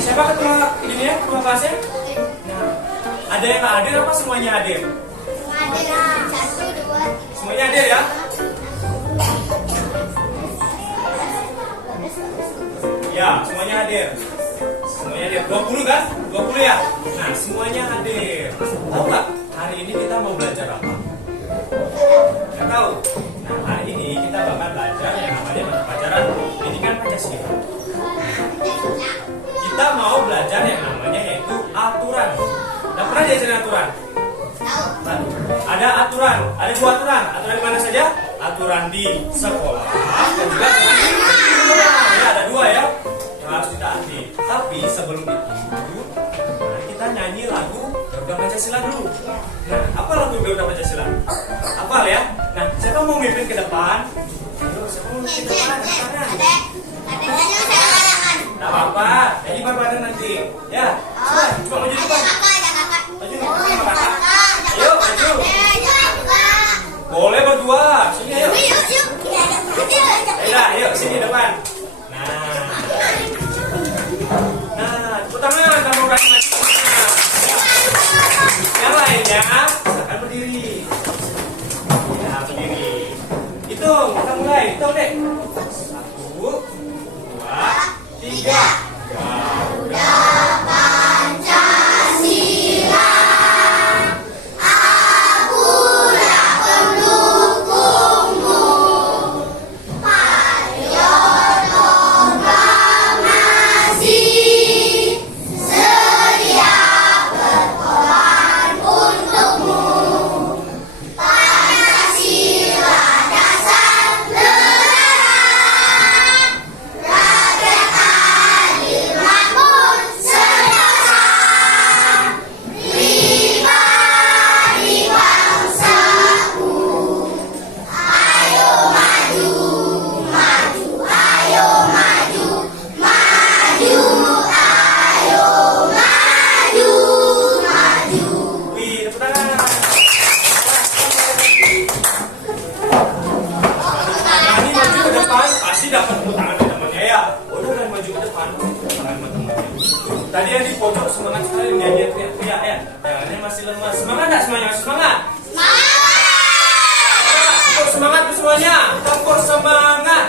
Siapa ketua ininya, ketua kelasnya? Nah, ada yang nggak hadir apa semuanya hadir? Hadir. 1, 2, 3. Semuanya hadir ya? Ya, semuanya hadir. Semuanya hadir. 20 kan? 20 ya? Nah, semuanya hadir. Tahu nggak? Hari ini kita mau belajar apa? Nggak tahu? Nah, hari ini kita bakal belajar yang namanya mata pelajaran pendidikan Pancasila. Kita mau belajar yang namanya yaitu aturan. Udah pernah diajarin aturan? Tahu. Ada aturan, ada 2 aturan. Aturan di mana saja? Aturan di sekolah dan juga aturan di rumah. Ya, ada 2 ya yang harus ditaati. Tapi sebelum itu, kita nyanyi lagu Garuda Pancasila dulu. Nah, apa lagu Garuda Pancasila? Hafal ya? Nah, siapa mau mimpin ke depan? Ayo, siapa mau mimpin ke depan? Tidak apa-apa, jadi bareng nanti. Ya, coba maju depan. Maju, ayo maju. Boleh berdua, sini ayo. Ayo, sini depan. Nah, tepuk tangan, kamu berani maju. Yang lainnya, silakan berdiri. Ya, berdiri. Hitung, kita mulai. Hitung deh. 1, 2, 3. Garuda Pancasila, akulah pendukungmu. Patriot proklamasi, sedia berkorban untukmu. Pancasila dasar negara, rakyat adil makmur sejahtera, pribadi bangsaku. Ayo maju, maju, ayo maju, maju, ayo maju, maju. Wih, tepuk tangan. Berani maju ke depan, pasti dapat tepuk tangan dari temannya ya. Udah berani maju ke depan, tepuk tangan sama temannya. Tadi yang di pojok semangat sekali nyanyi teriak-teriak ya. Jangannya masih lemas. Semangat nggak semuanya? Masih semangat? Tempur semangat tuh semuanya. Tempur semangat.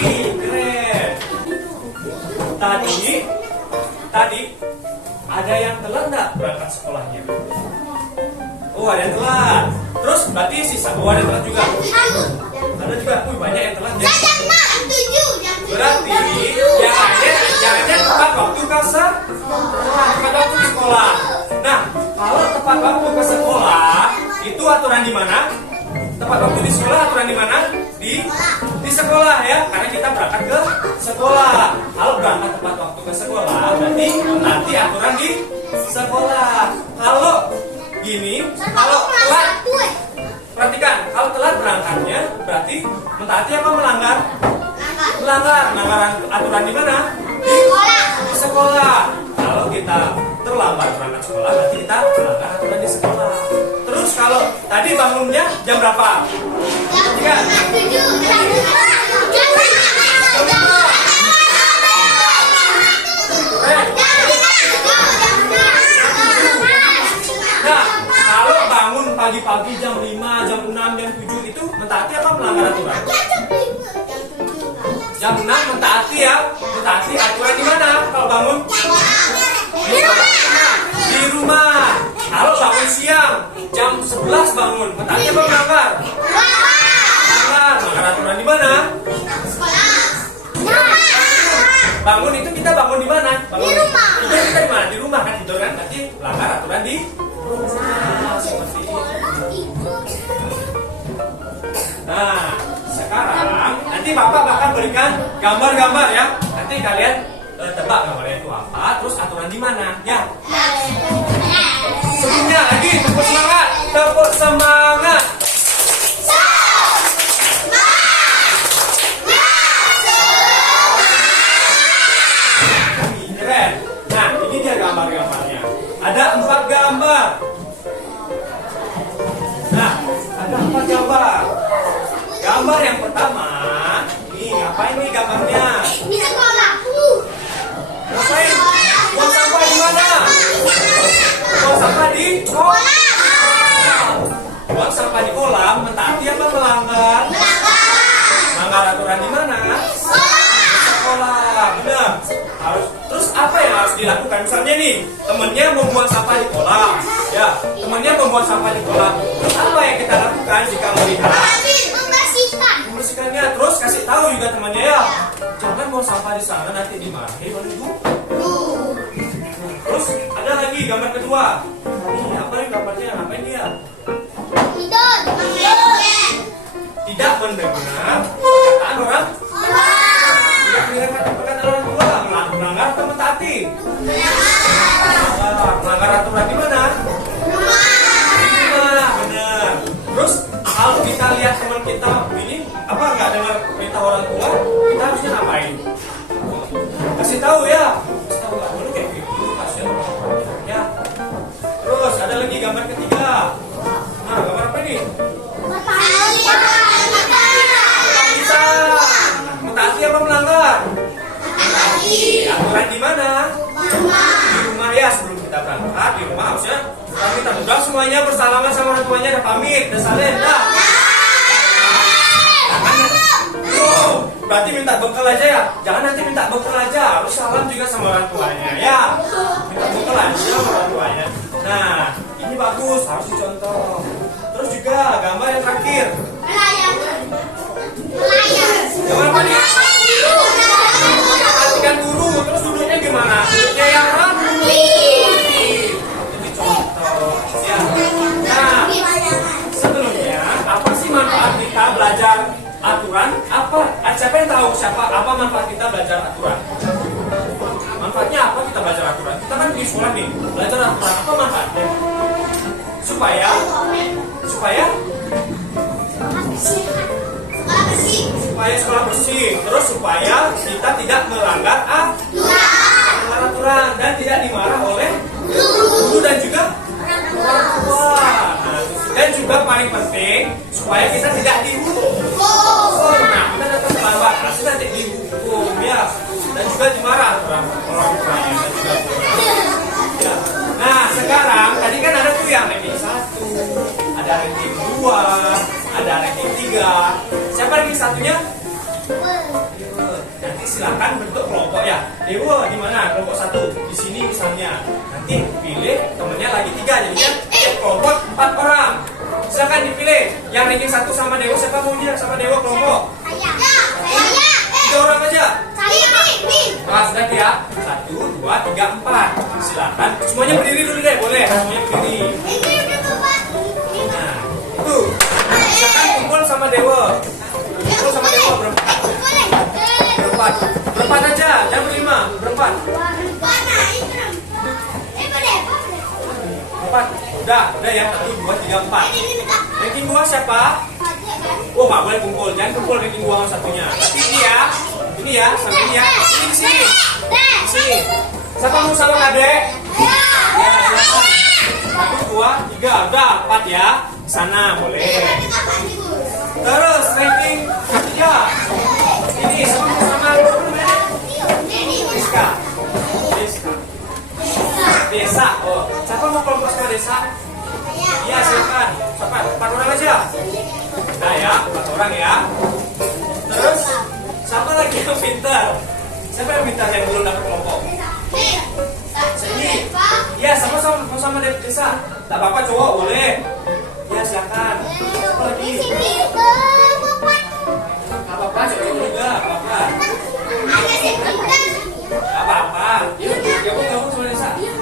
Wih, keren. Tadi ada yang telat nggak berangkat sekolahnya? Oh, ada yang telat. Terus berarti sisa ada yang telat juga. Ada juga, banyak yang telat ya. Berarti yang lainnya tepat waktu ke sekolah, tepat waktu di sekolah. Nah, kalau tepat waktu ke sekolah itu aturan di mana? Tepat waktu di sekolah aturan di mana? Di sekolah ya, karena kita berangkat ke sekolah. Kalau berangkat tepat waktu ke sekolah, berarti nanti aturan di sekolah. Kalau gini, kalau telat, perhatikan, kalau telat berangkatnya berarti mentaati apa melanggar? Melanggaran aturan di mana? Di sekolah. Kalau kita terlambat berangkat sekolah, berarti kita melanggar aturan di sekolah. Terus kalau tadi bangunnya jam berapa? Perhatikan. Nah, kalau bangun pagi-pagi jam 5, jam 6, jam 7 itu mentaati apa melanggar aturan? Jam 6 mentaati ya, mentaati aturan di mana? Kalau bangun di rumah. Kalau bangun siang jam 11 bangun, mentaati apa melanggar? Melanggar aturan di mana? Nah, sekarang nanti Bapak bakal berikan gambar-gambar ya. Nanti kalian tebak gambarnya itu apa, terus aturan di mana ya. Sebelumnya lagi tepuk semangat, tepuk semangat. Keren. Nah, ini dia gambar-gambarnya. Ada 4 gambar. Nah, ada 4 gambar. Gambar yang pertama, nih ngapain nih gambarnya? Di sekolah. Ngapain? Buang sampah di mana? Buang sampah di kolam. Buang sampah di kolam, mentaati apa melanggar? Melanggar aturan di mana? Sekolah, benar. Harus. Terus apa yang harus dilakukan? Misalnya nih, temennya membuang sampah di kolam, ya. Temennya membuang sampah di kolam. Terus apa yang kita lakukan jika melihat? Membersihkannya. Terus kasih tahu juga temannya ya. Jangan buang sampah di sana, nanti dimarahi oleh guru. Terus ada lagi gambar kedua. Ini apa nih gambarnya? Ngapain dia? Tidak mendengar perkataan orang. Tidak mendengar perkataan orang tua. Melanggar atau mentaati? Melanggar aturan di mana? Benar. Terus kalau kita lihat teman kita ini apa nggak dengar perintah orang tua, kita harusnya ngapain? Kasih tahu ya. Kasih tahu nggak boleh kayak gitu, kasihan orang tua ya. Terus ada lagi gambar ketiga. Nah, gambar apa nih? Bisa. Mentaati apa melanggar? Aturan di mana? Di rumah ya. Sebelum kita berangkat di rumah harusnya kita udah semuanya bersalaman sama orang tuanya, ada pamit, ada salim, dah. Berarti minta bekal aja ya. Jangan nanti minta bekal aja, harus salam juga sama orang tuanya ya. Minta bekal aja sama orang tuanya. Nah, ini bagus, harus dicontoh. Terus juga gambar yang terakhir. Gambar apa nih? Perhatikan guru, terus duduknya gimana? Duduknya yang rapi. Jadi contoh. Ya. Nah, sebelumnya apa sih manfaat kita belajar aturan? Apa? Siapa yang tahu apa manfaat kita belajar aturan? Manfaatnya apa kita belajar aturan? Kita kan di sekolah nih, belajar aturan. Apa manfaatnya? Supaya sekolah bersih. Terus supaya kita tidak melanggar aturan dan tidak dimarah oleh guru dan juga orang tua. Dan juga paling penting supaya kita tidak dihukum. Nah, kita datang terlambat, pasti nanti dihukum ya. Dan juga dimarah orang tuanya dan juga ya. Nah, sekarang tadi kan ada tuh yang ranking 1, ada ranking 2, ada ranking 3. Siapa ranking satunya? Nanti silakan bentuk kelompok ya. Dewa di mana? Kelompok 1 di sini misalnya. Nanti pilih temennya lagi 3, jadinya kelompok 4 orang. Silakan dipilih. Yang ranking 1 sama Dewa, siapa maunya sama Dewa kelompok? 3 orang aja. Nah, sudah ya. 1, 2, 3, 4. Silakan. Semuanya berdiri dulu deh, boleh. Semuanya berdiri. Nah, itu. Silakan kumpul sama Dewa. Kumpul sama Dewa berempat. Berempat aja, jangan berlima. Berempat. Udah ya. 1, 2, 3, 4. Ranking 2 siapa? Oh, nggak boleh kumpul. Jangan kumpul ranking 2 sama satunya. Tapi ini ya, sampai ini ya. Ini di sini. Di sini. Siapa mau sama Kadek? Ya, silakan. 1, 2, 3, udah 4 ya. Sana boleh. Terus ranking 3. Ini sama Rizka. Desa. Oh, siapa mau kelompok sama Desa? Iya, silakan. 4 orang aja. Nah ya, 4 orang ya. Terus siapa lagi yang pintar? Siapa yang pintar yang belum dapat kelompok? Ini. Iya, sama Desa. Tak apa-apa cowok boleh. Iya, silakan. Siapa lagi? Apa-apa cowok juga, apa-apa. Apa-apa. Yuk, kamu sama Desa. Dia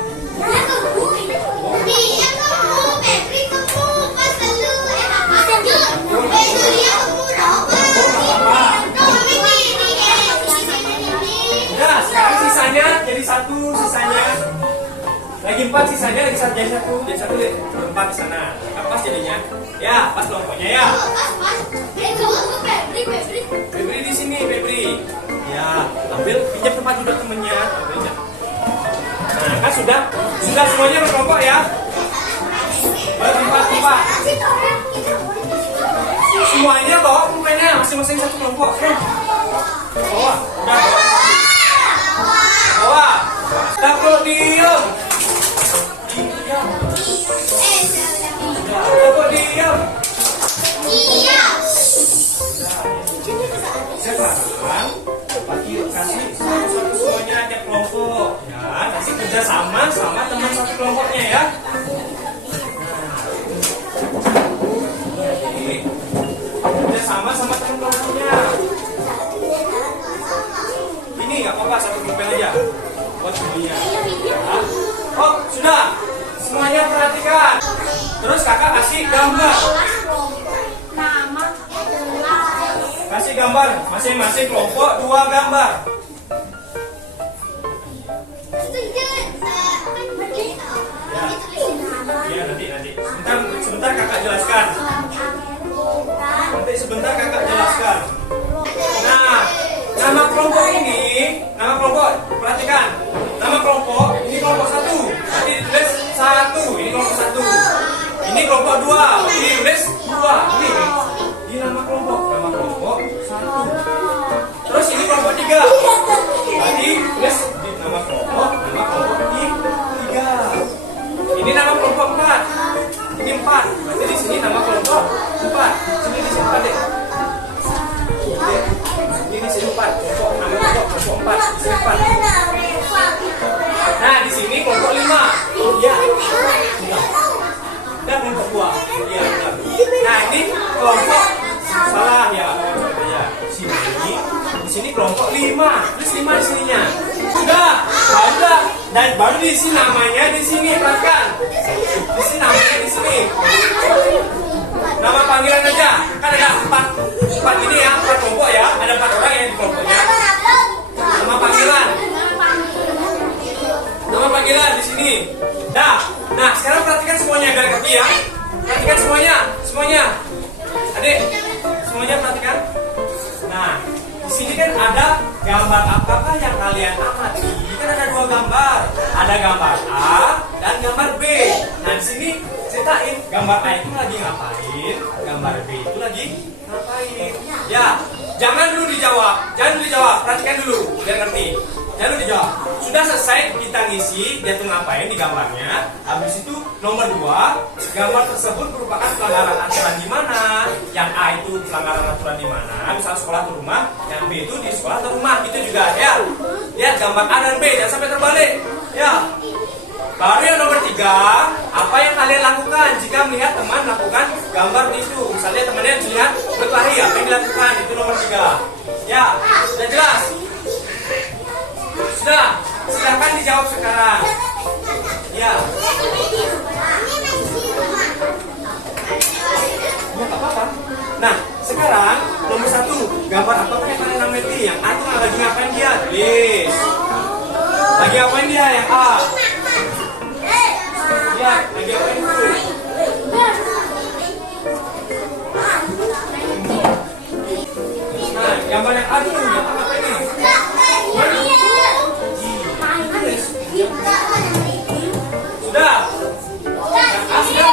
lipat sisanya lagi jadi satu berempat di sana. Pas jadinya. Ya, pas kelompoknya ya. Febri di sini, Febri. Ya, ambil pinjam tempat duduk temennya. Ambilnya. Nah, kan sudah semuanya berkelompok ya. Berempat. Semuanya bawa pulpennya masing-masing satu kelompok. Bawa, udah. Bawa. Takut diam. Takut diam. Sekarang bagi kasih satu semuanya ada kelompok ya, kasih kerja sama teman satu kelompoknya ya. Jadi kerja sama teman kelompoknya. Ini nggak apa-apa, satu pulpen aja buat semuanya. Ya. Oh sudah, semuanya perhatikan. Terus kakak kasih gambar. Kasih gambar, masing-masing kelompok 2 gambar. Ya, nanti. Sebentar kakak jelaskan. Sebentar kakak jelaskan. Nah, nama kelompok perhatikan. Nama kelompok, ini kelompok 1. Nanti ditulis 1, ini kelompok 1. Ini kelompok 2, ini ditulis 2. Ini nama kelompok 1. Terus ini kelompok 3. Tadi tulis di nama kelompok 3. Ini nama kelompok 4. Ini 4. Berarti di sini nama kelompok 4. Sini disimpan deh. Ini di sini 4. Nama kelompok 4. Di sini 4. Nah, di sini kelompok 5. Ya. Dan kelompok 2. Iya, benar. Nah, ini kelompok salah ya. Di sini kelompok 5. Terus 5 di sininya. Sudah. Dan baru di sini namanya di sini, perhatikan. Di sini namanya di sini. Nama panggilan aja. Kan ada 4 ini ya, 4 kelompok ya. Ada 4 orang yang di kelompoknya. Nama panggilan. Nama panggilan di sini. Nah, sekarang perhatikan semuanya garis kaki ya. Perhatikan semuanya. Adik, semuanya perhatikan. Nah, di sini kan ada gambar apakah yang kalian amati? Kan ada 2 gambar. Ada gambar A dan gambar B. Nah, di sini ceritain gambar A itu lagi ngapain, gambar B itu lagi ngapain. Ya, jangan dulu dijawab. Perhatikan dulu biar ngerti. Jangan dulu dijawab. Sudah selesai kita ngisi dia tuh ngapain di gambarnya. Habis itu nomor 2, gambar tersebut merupakan pelanggaran aturan di mana. Yang A itu pelanggaran aturan di mana? Misal sekolah atau rumah. Yang B itu di sekolah atau rumah. Gitu juga ya. Lihat gambar A dan B, jangan sampai terbalik. Ya. Baru yang nomor 3, apa yang kalian lakukan jika melihat teman melakukan gambar itu? Misalnya temannya melihat berkelahi, apa yang dilakukan? Itu nomor 3. Ya, sudah jelas? Sudah, silahkan dijawab sekarang. Ya. Apa-apa. Nah, sekarang nomor 1, gambar apa yang kalian amati? Yang A itu lagi ngapain dia? Tulis. Lagi ngapain dia yang A? Ya, lagi apa itu? Nah, gambar yang A dulu, yang apa ini? Sudah. Yang A sudah.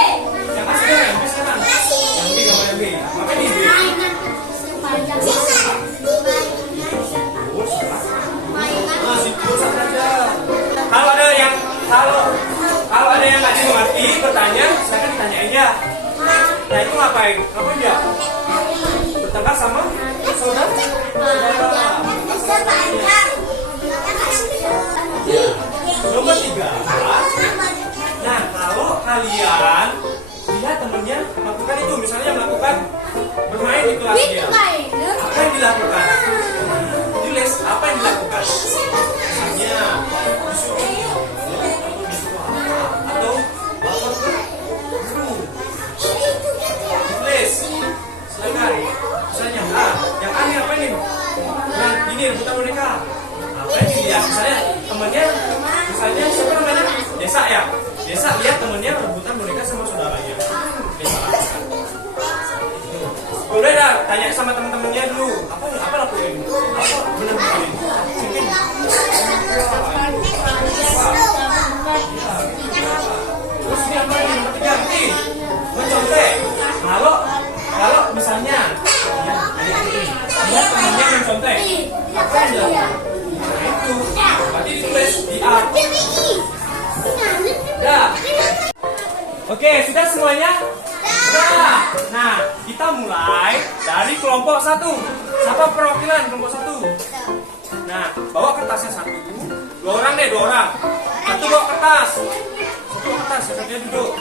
Yang B sekarang. Yang B gambar yang B. Apa ini B? Masih bosan aja. Kalau ada yang nggak dimengerti, bertanya, silakan ditanyain ya. Nah itu ngapain? Ngapain dia? Bertengkar sama saudara? Nomor 3. Nah kalau kalian lihat temennya melakukan itu, misalnya melakukan bermain di kelas dia, apa yang dilakukan? Tulis apa yang dilakukan? Misalnya atau tulis biasa lihat temennya rebutan boneka sama saudaranya. Biasa lakukan. Udah dah, tanya sama temen-temennya dulu. Apa lakuin? Apa bener lakuin? Terus ini apa yang nomor 3 nih? Mencontek. Kalau misalnya lihat temennya mencontek, apa yang dilakukan? Nah itu, berarti ditulis di A. Dah. Oke, sudah semuanya? Sudah. Nah, kita mulai dari kelompok 1. Siapa perwakilan kelompok 1? Nah, bawa kertasnya 1. 2 orang deh, 2 orang. 1 bawa kertas. 1 bawa kertas, satunya duduk.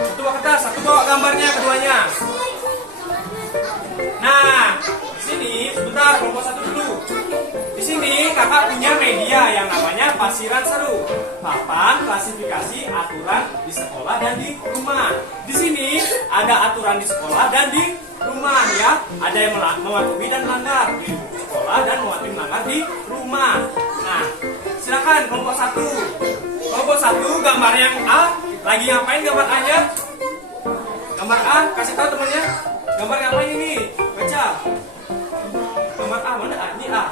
1 bawa kertas, 1 bawa gambarnya keduanya. Nah, di sini sebentar kelompok 1 dulu. Di sini kakak punya media yang namanya pasiran seru. Papan klasifikasi aturan di sekolah dan di rumah. Di sini ada aturan di sekolah dan di rumah ya. Ada yang mematuhi dan melanggar di sekolah dan mematuhi melanggar di rumah. Nah, silakan kelompok 1. Kelompok 1 gambar yang A. Lagi ngapain gambar A-nya? Gambar A, kasih tahu temannya. Gambar ngapain ini? Baca. Gambar A mana? Ini A.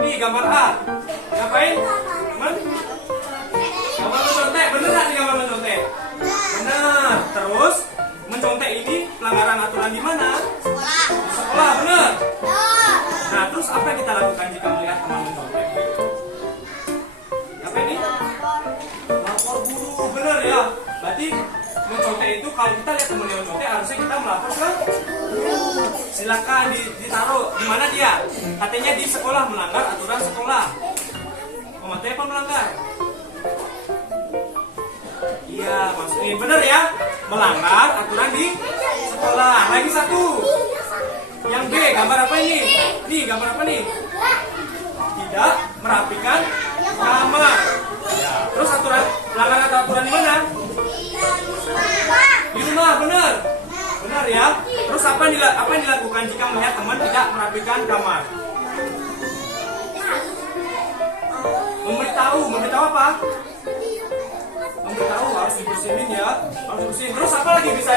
Ini gambar A. Ngapain? Gambar mencontek. Bener nggak nih gambar mencontek? Bener. Terus mencontek ini pelanggaran aturan di mana? Di sekolah. Bener. Nah, terus apa yang kita lakukan jika melihat teman mencontek? Apa ini? Lapor guru. Bener ya. Berarti mencontek itu kalau kita lihat teman yang mencontek harusnya kita melapor ke guru. Silakan ditaruh di mana dia? Katanya di sekolah melanggar aturan sekolah. Mematuhi apa melanggar? Iya, maksudnya benar ya. Melanggar aturan di sekolah. Lagi 1. Yang B, gambar apa ini? Nih, gambar apa nih? Tidak merapikan kamar. Ya. Terus melanggar aturan di mana? Di rumah, benar. Benar ya. Terus apa yang dilakukan jika melihat teman tidak merapikan kamar? Memberitahu apa? Memberitahu harus dibersihin ya, harus dibersihin. Terus apa lagi bisa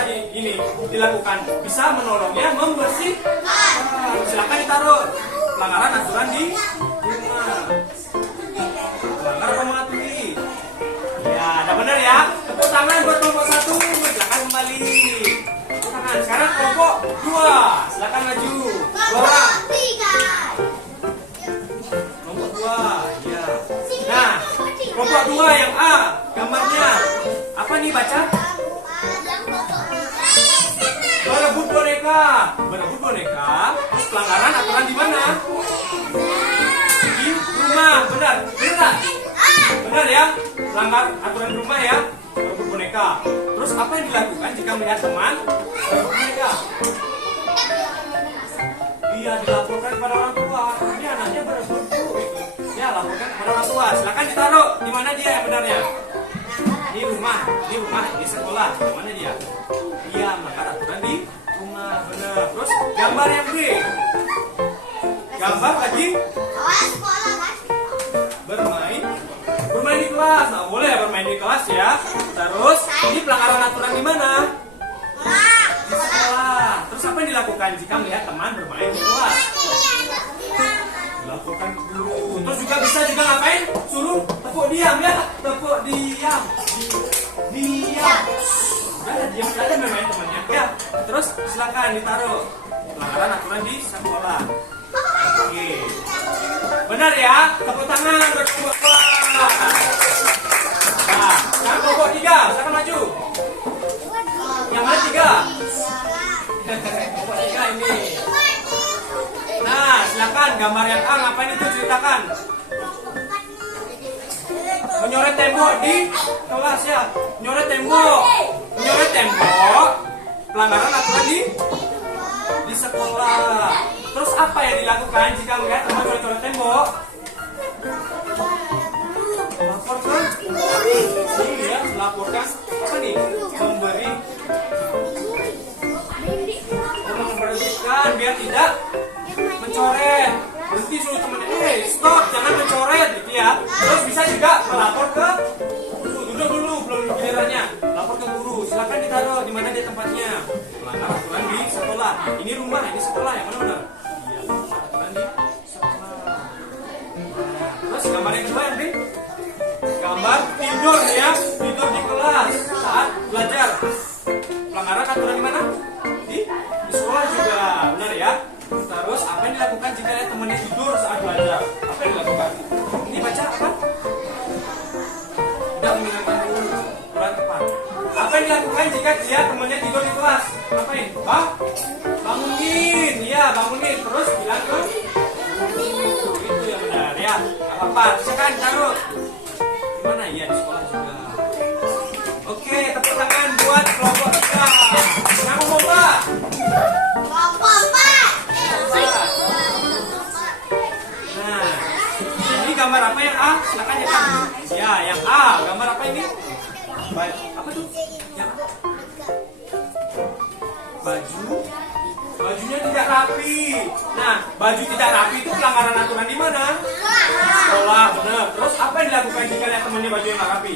dilakukan? Bisa menolongnya membersihkan. Silakan ditaruh. Pelanggaran aturan di rumah. Melanggar apa mematuhi? Ya, udah benar ya. Tepuk tangan buat kelompok 1. Silakan kembali. Tepuk tangan. Sekarang kelompok 2. Silakan maju. 2 orang. Kelompok 2. Ya. Nah, kelompok 2 yang A. Gambarnya apa nih, baca? Berebut boneka. Berebut boneka. Terus pelanggaran aturan di mana? Di rumah. Benar. Benar. Benar ya. Pelanggar aturan di rumah ya. Berebut boneka. Terus apa yang dilakukan jika melihat teman berebut boneka? Iya, dilaporkan kepada orang tua. Ini anaknya berebut gitu. Ya, laporkan kepada orang tua. Silakan ditaruh. Di mana dia yang benarnya? Di rumah, di sekolah. Di mana dia? Iya, melanggar aturan di rumah. Benar. Terus gambar yang B. Gambar lagi bermain di kelas. Nah, boleh ya bermain di kelas ya. Terus ini pelanggaran aturan di mana? Di sekolah. Terus apa yang dilakukan jika melihat teman bermain di kelas? Dilaporkan ke guru. Terus juga bisa ngapain? Suruh tepuk diam ya. Tepuk diam. Diam. Udah diam saja bermain temannya. Ya. Terus silakan ditaruh. Pelanggaran aturan di sekolah. Oke. Benar ya? Tepuk tangan buat kelompok kelas. Nah, sekarang kelompok 3. Silakan maju. Yang mana 3? Kelompok 3 ini. Nah, silakan gambar yang A ngapain itu ceritakan. Menyoret tembok di kelas ya. Menyoret tembok. Pelanggaran aturan di sekolah. Terus apa yang dilakukan jika melihat teman menyoret tembok? Laporkan. Iya, laporkan. Apa nih? Memberhentikan biar tidak mencoret. Berhenti suruh temennya, stop, jangan mencoret gitu ya. Terus bisa juga melapor ke duduk dulu, belum tempatnya. Melanggar aturan di sekolah. Ini rumah, ini sekolah, yang mana benar? Iya, melanggar aturan di sekolah. Nah, terus gambar yang kedua yang gambar tidur ya, tidur di kelas saat belajar. Pelanggaran aturan di mana? Di sekolah juga, benar ya. Terus apa yang dilakukan jika temannya tidur saat belajar? Apa yang dilakukan? Ini baca apa? Tidak mengingatkan dulu, kurang tepat. Apa yang dilakukan jika dia temannya tidur di kelas? Ngapain? Bangunin, ya bangunin. Terus bilang ke itu yang benar ya. Gak apa-apa, silakan taruh. Gimana ya di sekolah juga. Oke, tepuk tangan buat kelompok kita. Yang mau Pak? Nah, ini gambar apa yang A? Silakan ya Kak. Ya, yang A. Gambar apa ini? Baik. Apa tuh? Yang A? Baju. Bajunya tidak rapi. Nah, baju tidak rapi itu pelanggaran aturan di mana? Sekolah, benar. Terus apa yang dilakukan jika lihat temannya baju yang nggak rapi?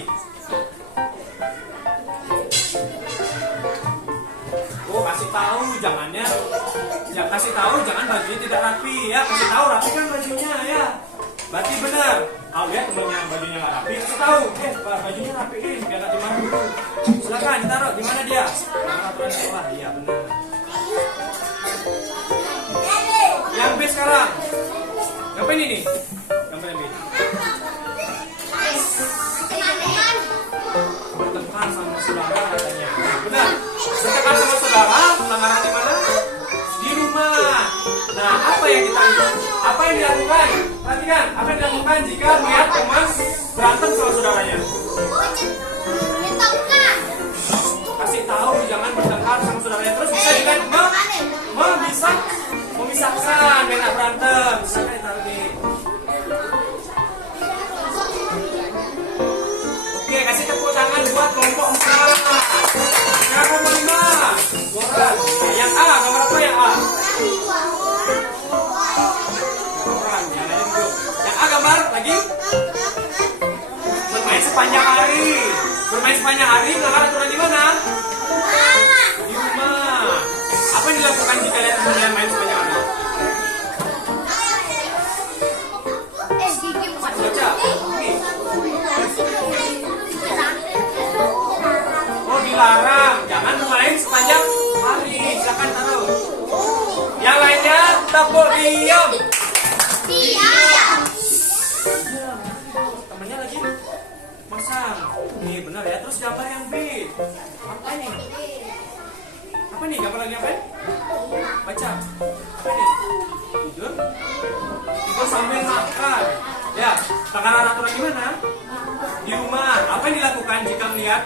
Oh, kasih tahu, jangannya. Ya, kasih tahu, jangan bajunya tidak rapi ya. Kasih tahu rapi kan bajunya ya. Berarti benar. Kalau lihat temannya bajunya nggak rapi, kasih tahu. Bajunya rapiin, biar nggak dimarahin dulu. Silakan ditaruh. Di mana dia? Pelanggaran aturan sekolah. Iya benar. Yang B sekarang. Gambar ini nih. Gambar yang B. Bertengkar sama saudara katanya. Benar. Bertengkar sama saudara, pelanggaran di mana? Di rumah. Nah, apa yang dilakukan? Perhatikan, apa yang dilakukan jika melihat teman berantem sama saudaranya? Kasih tahu jangan bertengkar sama saudaranya. Terus bisa juga memisahkan biar nggak berantem. Misalkan ditaruh di. Oke, kasih tepuk tangan buat kelompok 4. Yang nomor 5. Boran. Yang A, gambar apa yang A? Boran. Yang A gambar lagi? Bermain sepanjang hari. Bermain sepanjang hari melanggar aturan di mana? Di rumah. Apa yang dilakukan jika lihat teman main sepanjang hari? Baca. Ini. Oh, dilarang. Jangan bermain sepanjang hari. Silakan taruh. Yang lainnya tepuk diam. Diam. Temannya lagi masang. Nih benar ya. Terus gambar yang B. Apa ini? Apa nih? Gambar lagi apa? Baca. Apa nih? Tidur. Tidur sambil makan. Ya, pelanggaran aturan gimana? Di rumah. Apa yang dilakukan jika melihat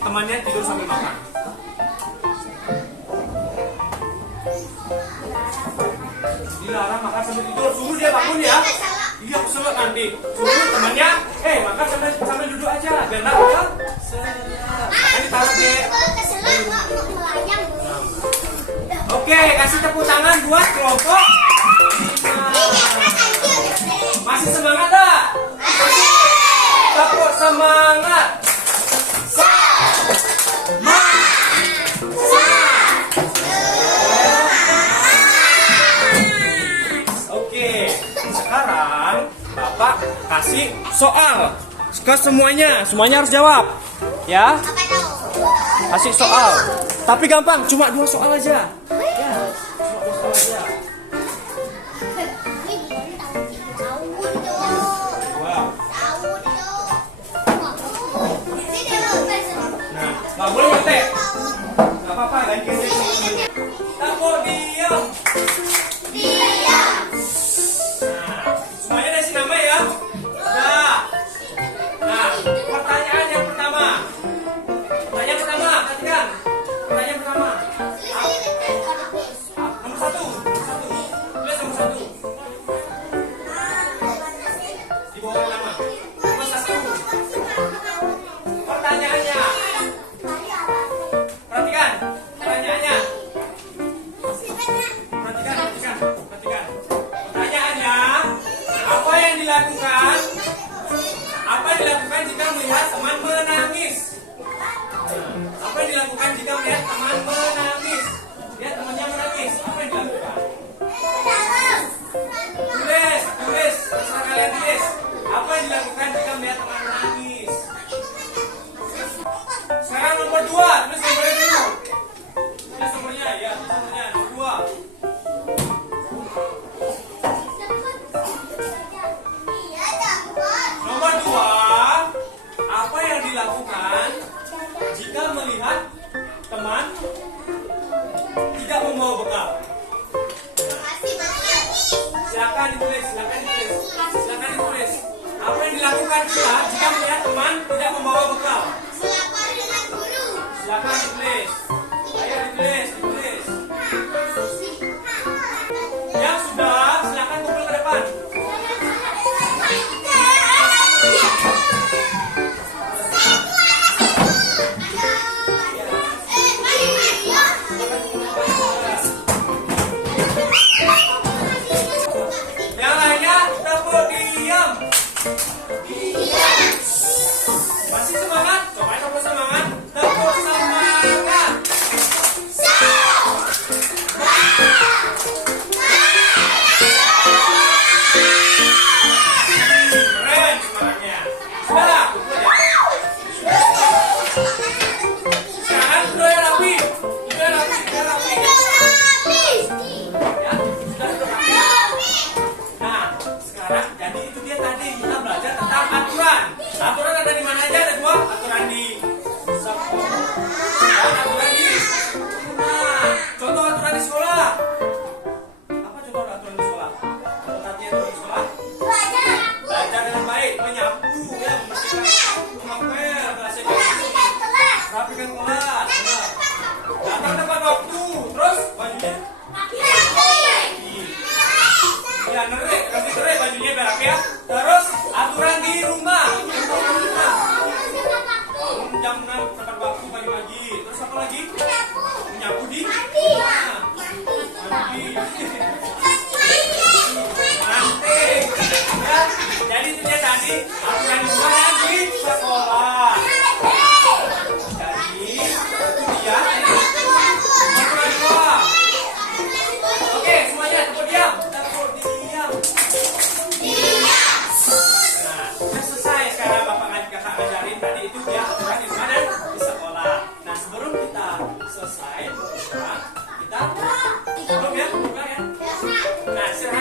temannya tidur sambil makan? Dilarang makan sambil tidur. Suruh dia bangun ya. Iya, keselak nanti. Suruh temannya, makan sambil duduk aja. Biar nggak keselak. Ini taruh deh. Oke, kasih tepuk tangan buat kelompok 5. Masih semangat tak? Tepuk semangat. Oke, sekarang Bapak kasih soal ke semuanya. Semuanya harus jawab. Ya? Kasih soal. Tapi gampang, cuma 2 soal aja. Ya, cuma 2 soal aja. Wow. Nah, nggak boleh nyontek. Nggak apa-apa, ganti. Tepuk diam. Diam. Nah, semuanya ada isi nama ya. Nah, pertanyaan yang pertama. Perhatikan. Pertanyaan pertama. Nomor 1. Tulis nomor 1. Di bawah nama. Nomor 1. Pertanyaannya. Perhatikan. Pertanyaannya. Perhatikan. Pertanyaannya. Apa yang dilakukan jika melihat teman menangis? Apa yang dilakukan jika melihat teman ditulis, silakan ditulis. Silakan ditulis. Apa yang dilakukan kita jika melihat teman tidak membawa bekal? Melapor dengan guru. Silakan ditulis. Ayo ditulis, ditulis. Yang sudah, silakan kumpul ke depan. Yang lainnya tepuk diam. Masih semangat? Coba tepuk semangat. Tepuk semangat. Keren semangatnya. Sudah, kumpul ya. Sekarang duduk yang rapi. Duduk yang rapi, duduk yang rapi. Ya, sudah duduk rapi. Nah, sekarang jadi itu dia tadi kita belajar tentang aturan. Aturan ada di mana aja? Ada dua. Aturan di sekolah dan aturan di rumah. Contoh aturan di sekolah. Apa contoh aturan di sekolah? Contoh tadi aturan di sekolah. Belajar dengan baik, menyapu, ya, membersihkan ngepel, kelasnya rapikan kelas. Benar. Datang tepat waktu. Terus bajunya ya nerik, kasih nerik bajunya biar rapi ya. Terus aturan di rumah. Bangun jam 6 tepat waktu pagi-pagi. Terus apa lagi? Menyapu di mandi. Mandi. Ya, jadi itu dia tadi aturan di rumah dan di sekolah. Jadi itu dia aturan di sekolah. Oke, semuanya tepuk diam. Tepuk diam. Nah, sudah selesai sekarang Bapak Kakak ngajarin tadi itu dia aturan di rumah dan di sekolah. Nah, sebelum kita selesai kita belum ya, buka ya. Nah, istirahat